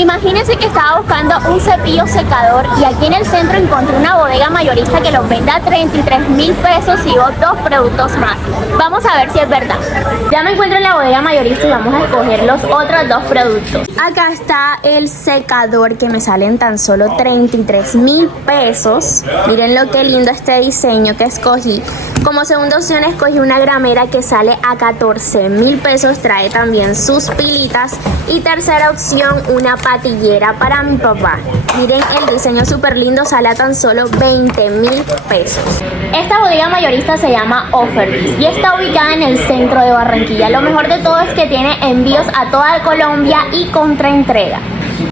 Imagínense que estaba buscando un cepillo secador y aquí en el centro encontré una bodega mayorista que los vende a 33.000 pesos y dos productos más. Vamos a ver si es verdad. Ya me encuentro en la bodega mayorista y vamos a escoger los otros dos productos. Acá está el secador que me sale en tan solo 33.000 pesos. Miren lo que lindo este diseño que escogí. Como segunda opción escogí una gramera que sale a 14.000 pesos, trae también sus pilitas. Y tercera opción, una patillera para mi papá. Miren el diseño súper lindo, sale a tan solo 20.000 pesos. Esta bodega mayorista se llama Offervis y está ubicada en el centro de Barranquilla. Lo mejor de todo es que tiene envíos a toda Colombia y contraentrega.